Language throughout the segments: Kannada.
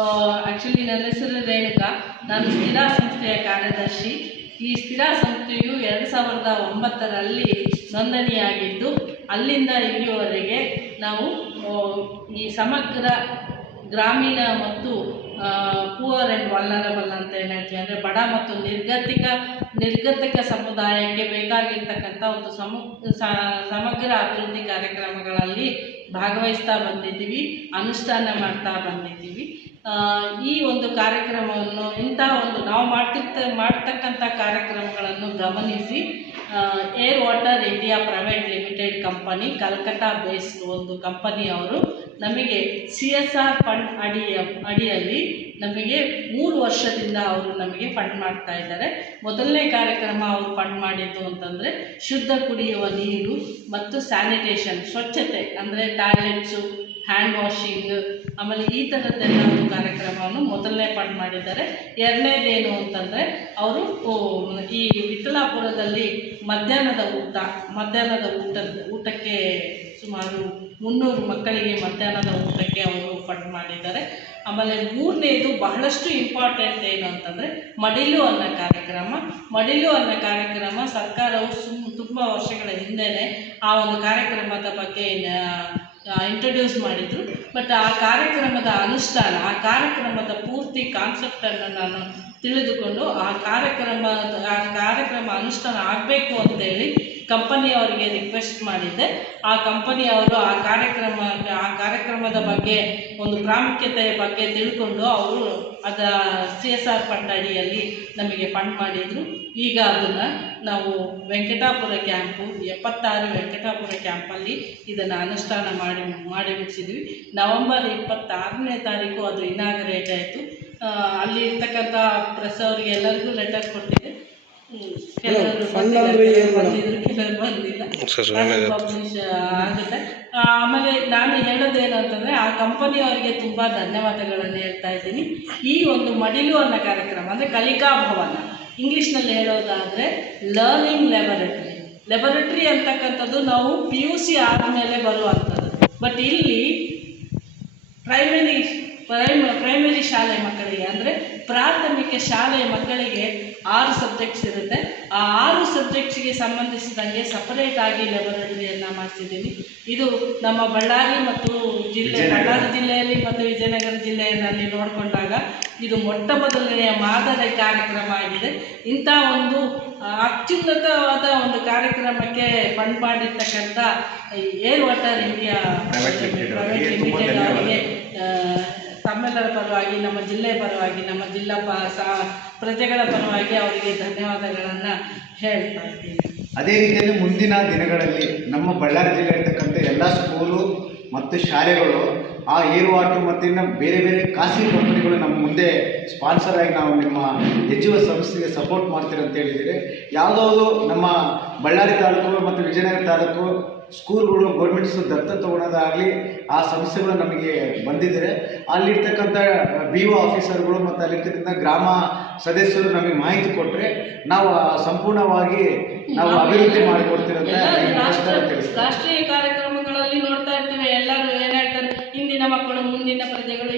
ಆ್ಯಕ್ಚುಲಿ ನನ್ನ ಹೆಸರು ರೇಣುಕಾ. ನಾನು ಸ್ಥಿರಾ ಸಂಸ್ಥೆಯ ಕಾರ್ಯದರ್ಶಿ. ಈ ಸ್ಥಿರಾ ಸಂಸ್ಥೆಯು 2009ರಲ್ಲಿ ನೋಂದಣಿಯಾಗಿದ್ದು, ಅಲ್ಲಿಂದ ಇಲ್ಲಿಯವರೆಗೆ ನಾವು ಈ ಸಮಗ್ರ ಗ್ರಾಮೀಣ ಮತ್ತು ಪೂವರ್ ಆ್ಯಂಡ್ ವಲ್ನರಬಲ್ ಅಂತ ಏನು ಹೇಳ್ತೀವಿ ಅಂದರೆ ಬಡ ಮತ್ತು ನಿರ್ಗತಿಕ ಸಮುದಾಯಕ್ಕೆ ಬೇಕಾಗಿರ್ತಕ್ಕಂಥ ಒಂದು ಸಮಗ್ರ ಅಭಿವೃದ್ಧಿ ಕಾರ್ಯಕ್ರಮಗಳಲ್ಲಿ ಭಾಗವಹಿಸ್ತಾ ಬಂದಿದ್ದೀವಿ, ಅನುಷ್ಠಾನ ಮಾಡ್ತಾ ಬಂದಿದ್ದೀವಿ. ಈ ಒಂದು ಕಾರ್ಯಕ್ರಮವನ್ನು ನಾವು ಮಾಡ್ತಕ್ಕಂಥ ಕಾರ್ಯಕ್ರಮಗಳನ್ನು ಗಮನಿಸಿ air water India private limited company, Calcutta based ಒಂದು ಕಂಪನಿ ಅವರು ನಮಗೆ CSR ಫಂಡ್ ಅಡಿಯಲ್ಲಿ ನಮಗೆ 3 ವರ್ಷದಿಂದ ಅವರು ನಮಗೆ ಫಂಡ್ ಮಾಡ್ತಾ ಇದ್ದಾರೆ. ಮೊದಲನೇ ಕಾರ್ಯಕ್ರಮ ಅವರು ಫಂಡ್ ಮಾಡಿದ್ದು ಅಂತಂದರೆ ಶುದ್ಧ ಕುಡಿಯುವ ನೀರು ಮತ್ತು ಸ್ಯಾನಿಟೇಷನ್, ಸ್ವಚ್ಛತೆ ಅಂದರೆ ಟಾಯ್ಲೆಟ್ಸು, ಹ್ಯಾಂಡ್ ವಾಷಿಂಗ್, ಆಮೇಲೆ ಈ ಥರದ್ದೆಲ್ಲ ಒಂದು ಕಾರ್ಯಕ್ರಮವನ್ನು ಮೊದಲನೇ ಫಂಡ್ ಮಾಡಿದ್ದಾರೆ. ಎರಡನೇದೇನು ಅಂತಂದರೆ ಅವರು ಈ ವಿಠಲಾಪುರದಲ್ಲಿ ಮಧ್ಯಾಹ್ನದ ಊಟಕ್ಕೆ ಸುಮಾರು 300 ಮಕ್ಕಳಿಗೆ ಮಧ್ಯಾಹ್ನದ ಊಟಕ್ಕೆ ಅವರು ಫಂಡ್ ಮಾಡಿದ್ದಾರೆ. ಆಮೇಲೆ ಮೂರನೇದು ಬಹಳಷ್ಟು ಇಂಪಾರ್ಟೆಂಟ್ ಏನು ಅಂತಂದರೆ ಮಡಿಲು ಅನ್ನೋ ಕಾರ್ಯಕ್ರಮ ಸರ್ಕಾರವು ತುಂಬ ವರ್ಷಗಳ ಹಿಂದೆಯೇ ಆ ಒಂದು ಕಾರ್ಯಕ್ರಮದ ಬಗ್ಗೆ ಇಂಟ್ರೊಡ್ಯೂಸ್ ಮಾಡಿದರು. ಬಟ್ ಆ ಕಾರ್ಯಕ್ರಮದ ಅನುಷ್ಠಾನ, ಆ ಕಾರ್ಯಕ್ರಮದ ಪೂರ್ತಿ ಕಾನ್ಸೆಪ್ಟನ್ನು ನಾನು ತಿಳಿದುಕೊಂಡು ಆ ಕಾರ್ಯಕ್ರಮ ಅನುಷ್ಠಾನ ಆಗಬೇಕು ಅಂತೇಳಿ ಕಂಪನಿಯವರಿಗೆ ರಿಕ್ವೆಸ್ಟ್ ಮಾಡಿದ್ದೆ. ಆ ಕಂಪನಿಯವರು ಆ ಕಾರ್ಯಕ್ರಮದ ಬಗ್ಗೆ ಒಂದು ಪ್ರಾಮುಖ್ಯತೆಯ ಬಗ್ಗೆ ತಿಳ್ಕೊಂಡು ಅವರು CSR ಫಂಡ್ ಅಡಿಯಲ್ಲಿ ನಮಗೆ ಫಂಡ್ ಮಾಡಿದರು. ಈಗ ಅದನ್ನು ನಾವು ವೆಂಕಟಾಪುರ ಕ್ಯಾಂಪು 76 ವೆಂಕಟಾಪುರ ಕ್ಯಾಂಪಲ್ಲಿ ಇದನ್ನು ಅನುಷ್ಠಾನ ಮಾಡಿ ಮುಗಿಸಿದ್ವಿ. ನವೆಂಬರ್ 26ನೇ ತಾರೀಕು ಅದು ಇನಾಗರೇಟ್ ಆಯಿತು. ಅಲ್ಲಿ ಇರ್ತಕ್ಕಂಥ ಪ್ರೆಸ್ ಅವರಿಗೆ ಎಲ್ಲರಿಗೂ ಲೆಟರ್ ಕೊಟ್ಟಿದೆ. ಕೆಲವರು ಬಂದಿಲ್ಲ, ಪಬ್ಲಿಷ್ ಆಗುತ್ತೆ. ಆಮೇಲೆ ನಾನು ಹೇಳೋದೇನು ಅಂತಂದರೆ ಆ ಕಂಪನಿಯವರಿಗೆ ತುಂಬ ಧನ್ಯವಾದಗಳನ್ನು ಹೇಳ್ತಾ ಇದ್ದೀನಿ. ಈ ಒಂದು ಮಡಿಲು ಅನ್ನೋ ಕಾರ್ಯಕ್ರಮ ಅಂದರೆ ಕಲಿಕಾ ಭವನ, ಇಂಗ್ಲೀಷ್ನಲ್ಲಿ ಹೇಳೋದಾದರೆ ಲರ್ನಿಂಗ್ ಲೆಬೊರೇಟರಿ ಅಂತಕ್ಕಂಥದ್ದು ನಾವು PUC ಆದಮೇಲೆ ಬರುವಂಥದ್ದು. ಬಟ್ ಇಲ್ಲಿ ಪ್ರೈಮರಿ ಶಾಲೆ ಮಕ್ಕಳಿಗೆ ಅಂದರೆ ಪ್ರಾಥಮಿಕ ಶಾಲೆಯ ಮಕ್ಕಳಿಗೆ 6 ಸಬ್ಜೆಕ್ಟ್ಸ್ ಇರುತ್ತೆ. ಆ 6 ಸಬ್ಜೆಕ್ಟ್ಸ್ಗೆ ಸಂಬಂಧಿಸಿದಂಗೆ ಸಪರೇಟ್ ಆಗಿ ಲೆಬೊರೇಟರಿಯನ್ನು ಮಾಡಿಸಿದ್ದೀನಿ. ಇದು ನಮ್ಮ ಬಳ್ಳಾರಿ ಜಿಲ್ಲೆಯಲ್ಲಿ ಮತ್ತು ವಿಜಯನಗರ ಜಿಲ್ಲೆಯಲ್ಲಿ ನೋಡಿಕೊಂಡಾಗ ಇದು ಮೊಟ್ಟ ಮೊದಲನೆಯ ಮಾದರಿ ಕಾರ್ಯಕ್ರಮ ಆಗಿದೆ. ಇಂಥ ಒಂದು ಅತ್ಯುನ್ನತವಾದ ಒಂದು ಕಾರ್ಯಕ್ರಮಕ್ಕೆ ಫಂಡ್ ಮಾಡಿರ್ತಕ್ಕಂಥ air water India private limited ಅವರಿಗೆ ತಮ್ಮೆಲ್ಲರ ಪರವಾಗಿ, ನಮ್ಮ ಜಿಲ್ಲೆಯ ಪರವಾಗಿ, ನಮ್ಮ ಜಿಲ್ಲಾ ಪ್ರಜೆಗಳ ಪರವಾಗಿ ಅವರಿಗೆ ಧನ್ಯವಾದಗಳನ್ನು ಹೇಳ್ತಾ ಇದ್ದೀನಿ. ಅದೇ ರೀತಿಯಲ್ಲಿ ಮುಂದಿನ ದಿನಗಳಲ್ಲಿ ನಮ್ಮ ಬಳ್ಳಾರಿ ಜಿಲ್ಲೆ ಇರ್ತಕ್ಕಂಥ ಎಲ್ಲ ಸ್ಕೂಲು ಮತ್ತು ಶಾಲೆಗಳು ಆ ಏರ್ ವಾಟರ್ ಮತ್ತು ಇನ್ನು ಬೇರೆ ಬೇರೆ ಖಾಸಗಿ ಕಂಪನಿಗಳು ನಮ್ಮ ಮುಂದೆ ಸ್ಪಾನ್ಸರ್ ಆಗಿ ನಾವು ನಿಮ್ಮ HUS ಸಂಸ್ಥೆಗೆ ಸಪೋರ್ಟ್ ಮಾಡ್ತೀರ ಅಂತ ಹೇಳಿದರೆ, ಯಾವುದಾವುದು ನಮ್ಮ ಬಳ್ಳಾರಿ ತಾಲೂಕು ಮತ್ತು ವಿಜಯನಗರ ತಾಲೂಕು ಸ್ಕೂಲ್ಗಳು ಗೌರ್ಮೆಂಟ್ಸ್ ದತ್ತ ತೊಗೊಳೋದಾಗಲಿ ಆ ಸಂಸ್ಥೆಗಳು ನಮಗೆ ಬಂದಿದ್ದರೆ ಅಲ್ಲಿರ್ತಕ್ಕಂಥ BO ಆಫೀಸರ್ಗಳು ಮತ್ತು ಅಲ್ಲಿರ್ತಕ್ಕಂಥ ಗ್ರಾಮ ಸದಸ್ಯರು ನಮಗೆ ಮಾಹಿತಿ ಕೊಟ್ಟರೆ ನಾವು ಸಂಪೂರ್ಣವಾಗಿ ನಾವು ಅಭಿವೃದ್ಧಿ ಮಾಡಿಕೊಡ್ತಿರಂತೆ. ರಾಷ್ಟ್ರೀಯ ಕಾರ್ಯಕ್ರಮಗಳಲ್ಲಿ ನೋಡ್ತಾ ಇರ್ತೀವಿ, ಎಲ್ಲರೂ ಏನು ಹೇಳ್ತಾರೆ, ಇಂದಿನ ಮಕ್ಕಳು ಮುಂದಿನ ಪ್ರಜೆಗಳು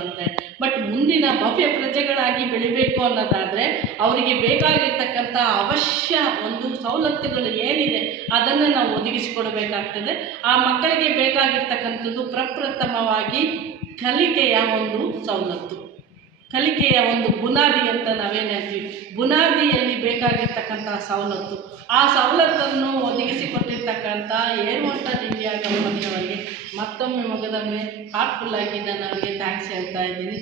ಅಂತ. ಬಟ್ ಮುಂದಿನ ಭವ್ಯ ಪ್ರಜೆಗಳಾಗಿ ಬೆಳಿಬೇಕು ಅನ್ನೋದಾದರೆ ಅವರಿಗೆ ಬೇಕಾಗಿರ್ತಕ್ಕಂಥ ಅವಶ್ಯ ಒಂದು ಸವಲತ್ತುಗಳು ಏನಿದೆ ಅದನ್ನು ನಾವು ಒದಗಿಸಿಕೊಡಬೇಕಾಗ್ತದೆ. ಆ ಮಕ್ಕಳಿಗೆ ಬೇಕಾಗಿರ್ತಕ್ಕಂಥದ್ದು ಪ್ರಪ್ರಥಮವಾಗಿ ಕಲಿಕೆಯ ಒಂದು ಸವಲತ್ತು, ಕಲಿಕೆಯ ಒಂದು ಬುನಾದಿ ಅಂತ ನಾವೇನು ಹೇಳ್ತೀವಿ. ಬುನಾದಿಯಲ್ಲಿ ಬೇಕಾಗಿರ್ತಕ್ಕಂಥ ಸವಲತ್ತು, ಆ ಸವಲತ್ತನ್ನು ಒದಗಿಸಿಕೊಟ್ಟಿರ್ತಕ್ಕಂಥ ಏರ್ ವಾಟರ್ ಇಂಡಿಯಾ ಕಂಪನಿಯವರಿಗೆ ಮತ್ತೊಮ್ಮೆ ಮಗದೊಮ್ಮೆ ಹಾರ್ಟ್ಫುಲ್ಲಾಗಿ ನಾನು ಅವರಿಗೆ ಥ್ಯಾಂಕ್ಸ್ ಹೇಳ್ತಾ ಇದ್ದೀನಿ.